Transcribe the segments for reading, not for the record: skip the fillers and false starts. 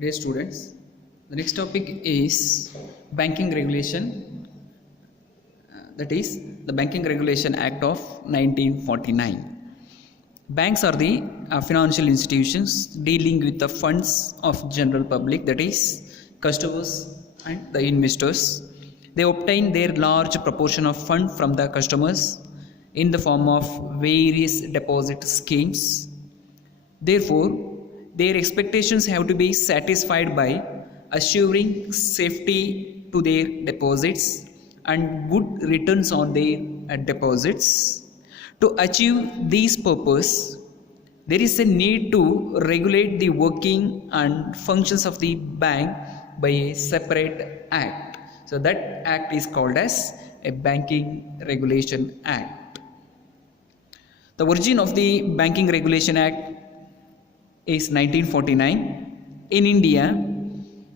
Dear students, the next topic is banking regulation, that is the Banking Regulation Act of 1949. Banks are the financial institutions dealing with the funds of general public, that is customers and the investors. They obtain their large proportion of fund from the customers in the form of various deposit schemes. Therefore, their expectations have to be satisfied by assuring safety to their deposits and good returns on their deposits. To achieve this purpose, there is a need to regulate the working and functions of the bank by a separate act. So that act is called as a Banking Regulation Act. The origin of the Banking Regulation Act is 1949. In India,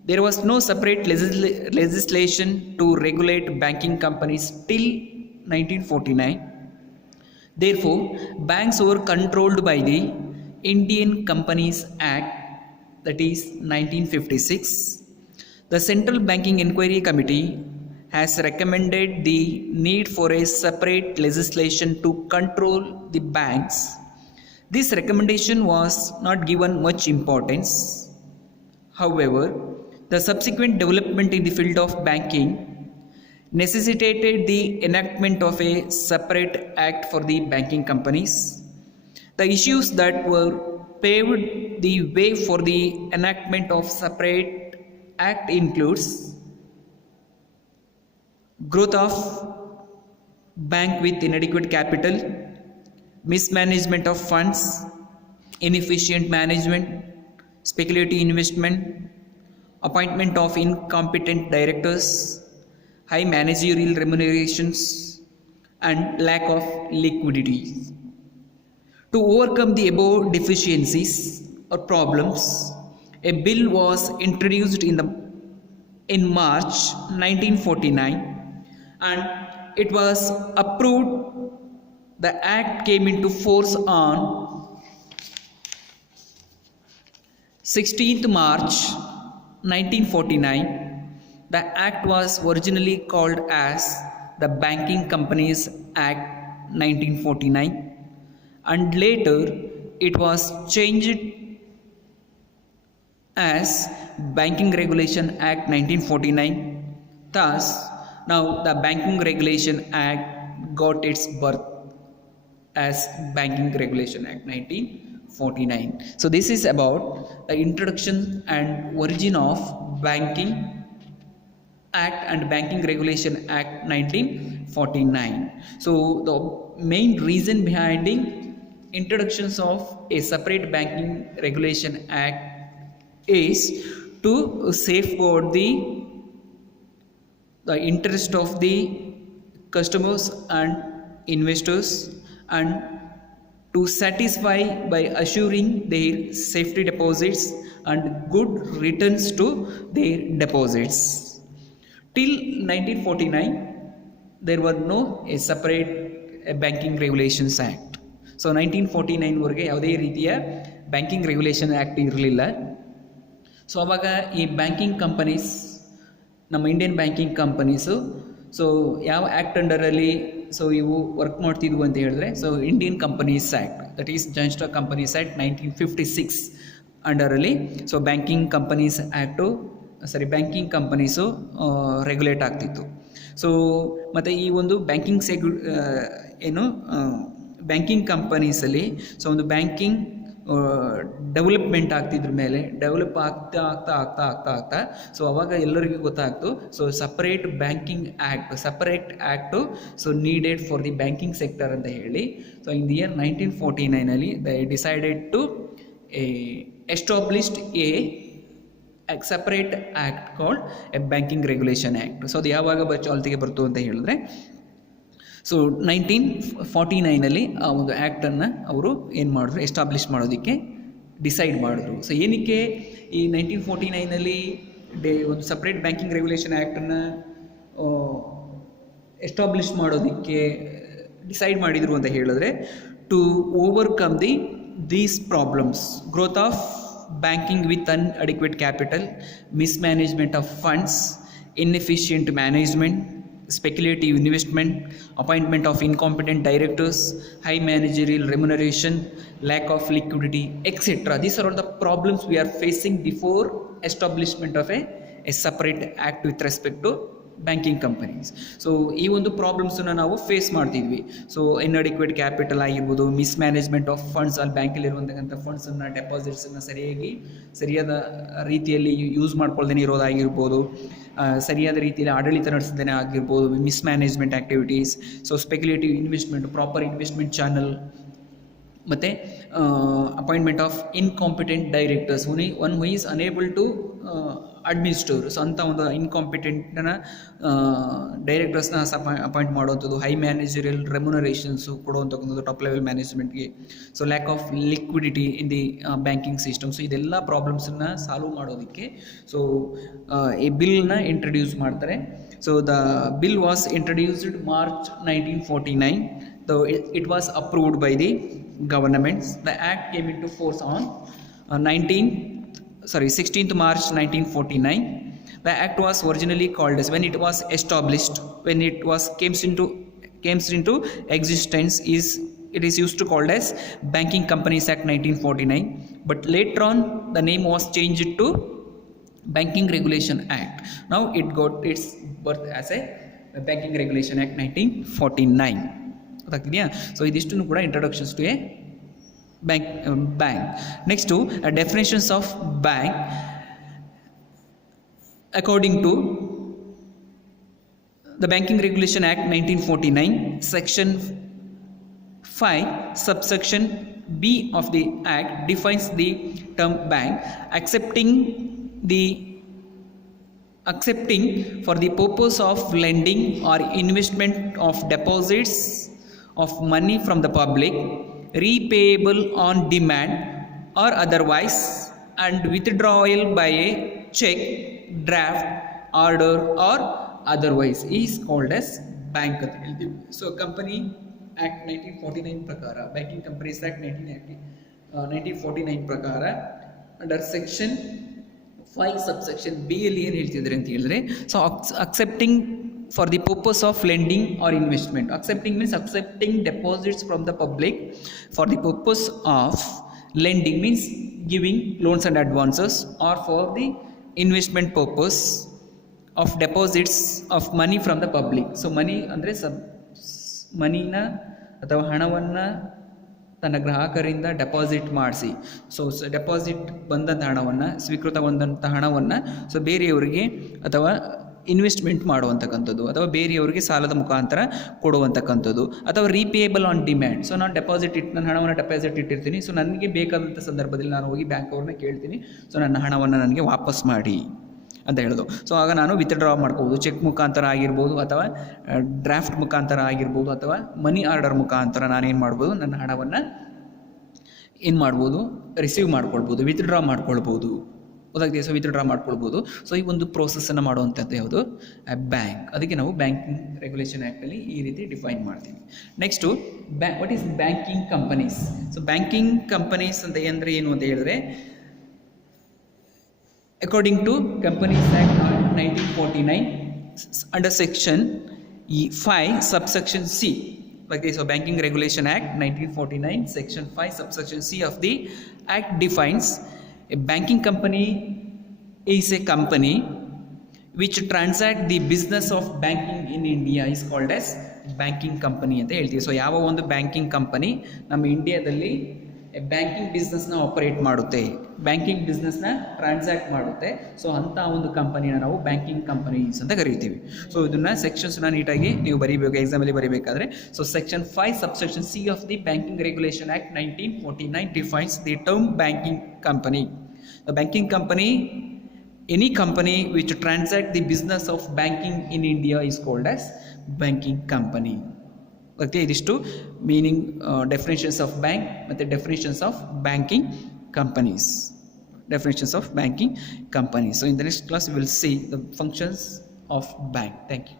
there was no separate legislation to regulate banking companies till 1949. Therefore, banks were controlled by the Indian Companies Act, that is 1956. The Central Banking Inquiry Committee has recommended the need for a separate legislation to control the banks. This recommendation was not given much importance. However, the subsequent development in the field of banking necessitated the enactment of a separate act for the banking companies. The issues that were paved the way for the enactment of separate act includes growth of bank with inadequate capital, mismanagement of funds, inefficient management, speculative investment, appointment of incompetent directors, high managerial remunerations, and lack of liquidity. To overcome the above deficiencies or problems, a bill was introduced in March 1949 and it was approved. The act came into force on 16th March 1949. The act was originally called as the Banking Companies Act 1949 and later it was changed as Banking Regulation Act 1949. Thus, now the Banking Regulation Act got its birth as Banking Regulation Act 1949. So this is about the introduction and origin of Banking Act and Banking Regulation Act 1949. So the main reason behind the introductions of a separate Banking Regulation Act is to safeguard the interest of the customers and investors and to satisfy by assuring their safety deposits and good returns to their deposits. Till 1949, there were no a separate Banking Regulations Act. So 1949 ವರೆಗೆ ಯಾವುದೇ ರೀತಿಯ banking regulation act ಇರಲಿಲ್ಲ. So ಅವಾಗ ಈ banking companies ನಮ್ಮ Indian banking companies so ಯಾವ act ಅಂಡರಲ್ಲಿ so ಇವು ವರ್ಕ್ ಮಾಡ್ತಿದ್ವು ಅಂತ ಹೇಳಿದ್ರೆ so Indian companies act, that is joint stock companies act 1956 ಅಂಡರಲ್ಲಿ so banking companies act banking companies regulate ಆಗ್ತಿತ್ತು. ಸೊ ಮತ್ತು ಈ ಒಂದು ಬ್ಯಾಂಕಿಂಗ್ ಬ್ಯಾಂಕಿಂಗ್ ಕಂಪನೀಸಲ್ಲಿ ಸೊ ಒಂದು ಬ್ಯಾಂಕಿಂಗ್ ಡೆವಲಪ್ಮೆಂಟ್ ಆಗ್ತಿದ್ರ ಮೇಲೆ ಡೆವಲಪ್ ಆಗ್ತಾ ಸೊ ಅವಾಗ ಎಲ್ಲರಿಗೂ ಗೊತ್ತಾಗ್ತು so separate banking act, separate act so needed for the banking sector ಅಂತ ಹೇಳಿ so in the year 1949 they decided to established a separate act called a banking regulation act. So ಅದು ಯಾವಾಗ ಚಾಲ್ತಿಗೆ ಬರ್ತು ಅಂತ ಹೇಳಿದ್ರೆ ಸೊ 1949 ಆ ಒಂದು ಆ್ಯಕ್ಟನ್ನು ಅವರು ಏನು ಮಾಡಿದ್ರು, ಎಸ್ಟಾಬ್ಲಿಷ್ ಮಾಡೋದಕ್ಕೆ ಡಿಸೈಡ್ ಮಾಡಿದ್ರು. ಸೊ ಏನಕ್ಕೆ ಈ 1949 ಒಂದು ಸಪ್ರೇಟ್ ಬ್ಯಾಂಕಿಂಗ್ ರೆಗ್ಯುಲೇಷನ್ ಆ್ಯಕ್ಟನ್ನು ಎಸ್ಟಾಬ್ಲಿಷ್ ಮಾಡೋದಕ್ಕೆ ಡಿಸೈಡ್ ಮಾಡಿದರು ಅಂತ ಹೇಳಿದ್ರೆ to overcome these problems, growth of banking with inadequate capital, mismanagement of funds, inefficient management, speculative investment, appointment of incompetent directors, high managerial remuneration, lack of liquidity, etc. These are all the problems we are facing before establishment of a separate act with respect to banking companies. So ಈ ಒಂದು ಪ್ರಾಬ್ಲಮ್ಸನ್ನು ನಾವು ಫೇಸ್ ಮಾಡ್ತಿದ್ವಿ. So inadequate capital ಆಗಿರ್ಬೋದು, mismanagement of funds, ಅಲ್ಲಿ ಬ್ಯಾಂಕಲ್ಲಿರುವಂತಕ್ಕಂಥ ಫಂಡ್ಸನ್ನು, ಡೆಪಾಸಿಟ್ಸನ್ನು ಸರಿಯಾದ ರೀತಿಯಲ್ಲಿ ಯೂಸ್ ಮಾಡ್ಕೊಳ್ದೇ ಇರೋದಾಗಿರ್ಬೋದು, ಸರಿಯಾದ ರೀತಿಯಲ್ಲಿ ಆಡಳಿತ ನಡೆಸದೇ ಆಗಿರ್ಬೋದು, mismanagement activities. So speculative investment, proper investment channel, ಮತ್ತು appointment of incompetent directors, one who is unable to administer. So ಅಂಥ ಒಂದು ಇನ್ಕಾಂಪಿಟೆಂಟ್ನ ಡೈರೆಕ್ಟರ್ಸ್ನ ಅಪಾಯಿಂಟ್ ಮಾಡುವಂಥದ್ದು, ಹೈ ಮ್ಯಾನೇಜರಿಯಲ್ ರೆಮ್ಯುನರೇಷನ್ಸು ಕೊಡುವಂಥದ್ದು ಟಾಪ್ ಲೆವೆಲ್ ಮ್ಯಾನೇಜ್ಮೆಂಟ್ಗೆ. So lack of liquidity in the banking system. So ಇದೆಲ್ಲ ಪ್ರಾಬ್ಲಮ್ಸನ್ನು ಸಾಲ್ವ್ ಮಾಡೋದಕ್ಕೆ ಸೊ ಈ ಬಿಲ್ನ ಇಂಟ್ರಡ್ಯೂಸ್ ಮಾಡ್ತಾರೆ. So the bill was introduced March 1949. Though it was approved by the governments. The act came into force on 16th March 1949. The act was originally called as, when it was established, when it was came into existence, it is used to called as Banking Companies Act 1949. But later on the name was changed to Banking Regulation Act. Now it got its birth as a Banking Regulation Act 1949. ಗೊತ್ತಾಗ್ತಿದೆಯಾ? So ಇದಿಷ್ಟು ಕೂಡ introductions to a bank. Next definitions of bank. According to the banking regulation act 1949, Section 5, subsection B of the Act defines the term bank, accepting for the purpose of lending or investment of deposits of money from the public, repayable on demand or otherwise, and withdrawal by a check, draft, order or otherwise is called as bank ಅಂತ ಹೇಳ್ತೀವಿ. So company act 1949 ಪ್ರಕಾರ, banking companies act 1949 ಪ್ರಕಾರ under section 5 subsection B ಅಲ್ಲಿ ಏನು ಹೇಳ್ತಿದ್ದಾರೆ ಅಂತ ಹೇಳಿದ್ರೆ, so accepting for the purpose of lending or investment. Accepting means accepting deposits from the public for the purpose of lending, means giving loans and advances, or for the investment purpose of deposits of money from the public. So money ಅಂದರೆ ಮನಿನ ಅಥವಾ ಹಣವನ್ನು ತನ್ನ ಗ್ರಾಹಕರಿಂದ ಡೆಪಾಸಿಟ್ ಮಾಡಿಸಿ, so deposit ಬಂದಂಥ ಹಣವನ್ನು, ಸ್ವೀಕೃತಗೊಂಡಂಥ ಹಣವನ್ನು ಸೊ ಬೇರೆಯವರಿಗೆ ಅಥವಾ ಇನ್ವೆಸ್ಟ್ಮೆಂಟ್ ಮಾಡುವಂತಕ್ಕಂಥದ್ದು, ಅಥವಾ ಬೇರೆಯವರಿಗೆ ಸಾಲದ ಮುಖಾಂತರ ಕೊಡುವಂತಕ್ಕಂಥದ್ದು, ಅಥವಾ ರೀಪೇಯಬಲ್ ಆನ್ ಡಿಮ್ಯಾಂಡ್. ಸೊ ನಾನು ನನ್ನ ಹಣವನ್ನು ಡೆಪಾಸಿಟ್ ಇಟ್ಟಿರ್ತೀನಿ, ಸೊ ನನಗೆ ಬೇಕಾದಂಥ ಸಂದರ್ಭದಲ್ಲಿ ನಾನು ಹೋಗಿ ಬ್ಯಾಂಕ್ ಅವ್ರನ್ನ ಕೇಳ್ತೀನಿ, ಸೊ ನನ್ನ ಹಣವನ್ನು ನನಗೆ ವಾಪಸ್ ಮಾಡಿ ಅಂತ ಹೇಳೋದು. ಸೊ ಆಗ ನಾನು ವಿತ್ಡ್ರಾ ಮಾಡ್ಕೋಬೋದು, ಚೆಕ್ ಮುಖಾಂತರ ಆಗಿರ್ಬೋದು, ಅಥವಾ ಡ್ರಾಫ್ಟ್ ಮುಖಾಂತರ ಆಗಿರ್ಬೋದು, ಅಥವಾ ಮನಿ ಆರ್ಡರ್ ಮುಖಾಂತರ ನಾನೇನು ಮಾಡ್ಬೋದು, ನನ್ನ ಹಣವನ್ನು ಏನು ಮಾಡ್ಬೋದು, ರಿಸೀವ್ ಮಾಡ್ಕೊಳ್ಬೋದು, ವಿತ್ಡ್ರಾ ಮಾಡ್ಕೊಳ್ಬೋದು. ಗೊತ್ತಾಗ್ತೀವಿ? ಸೊ ವಿತ್ಡ್ರಾ ಮಾಡ್ಕೊಳ್ಬೋದು. ಸೊ ಈ ಒಂದು ಪ್ರೋಸೆಸ್ಸನ್ನು ಮಾಡುವಂಥದ್ದು ಯಾವುದು, ಬ್ಯಾಂಕ್. ಅದಕ್ಕೆ ನಾವು ಬ್ಯಾಂಕಿಂಗ್ ರೆಗ್ಯುಲೇಷನ್ ಆ್ಯಕ್ಟಲ್ಲಿ ಈ ರೀತಿ ಡಿಫೈನ್ ಮಾಡ್ತೀವಿ. Next what is banking companies. So banking companies ಅಂತ ಅಂದರೆ ಏನು ಅಂತ ಹೇಳಿದ್ರೆ, according to companies act 1949 under section 5 subsection C, like this. So Banking Regulation Act 1949 section 5 subsection C of the act defines a banking company is a company which transact the business of banking in India is called as banking company ಅಂತ ಹೇಳ್ತೀವಿ. ಸೊ ಯಾವ ಒಂದು banking company ನಮ್ಮ ಇಂಡಿಯಾದಲ್ಲಿ ಬ್ಯಾಂಕಿಂಗ್ ಬಿಸ್ನೆಸ್ನ ಆಪರೇಟ್ ಮಾಡುತ್ತೆ, ಬ್ಯಾಂಕಿಂಗ್ ಬಿಸ್ನೆಸ್ನ ಟ್ರಾನ್ಸಾಕ್ಟ್ ಮಾಡುತ್ತೆ, ಸೊ ಅಂಥ ಒಂದು ಕಂಪನಿನ ನಾವು ಬ್ಯಾಂಕಿಂಗ್ ಕಂಪನೀಸ್ ಅಂತ ಕರಿತೀವಿ. ಸೊ ಇದನ್ನು ಸೆಕ್ಷನ್ಸ್ನ ನೀಟಾಗಿ ನೀವು ಬರೀಬೇಕು, ಎಕ್ಸಾಮಲ್ಲಿ ಬರೀಬೇಕಾದ್ರೆ. So section 5 subsection C of the Banking Regulation Act 1949 defines the term banking company. The banking company, any company which transact the business of banking in India is called as banking company. Okay, ಇದಿಷ್ಟು meaning, definitions of bank ಮತ್ತು definitions of banking companies. Definitions of banking companies. So in the next class we will see the functions of bank. Thank you.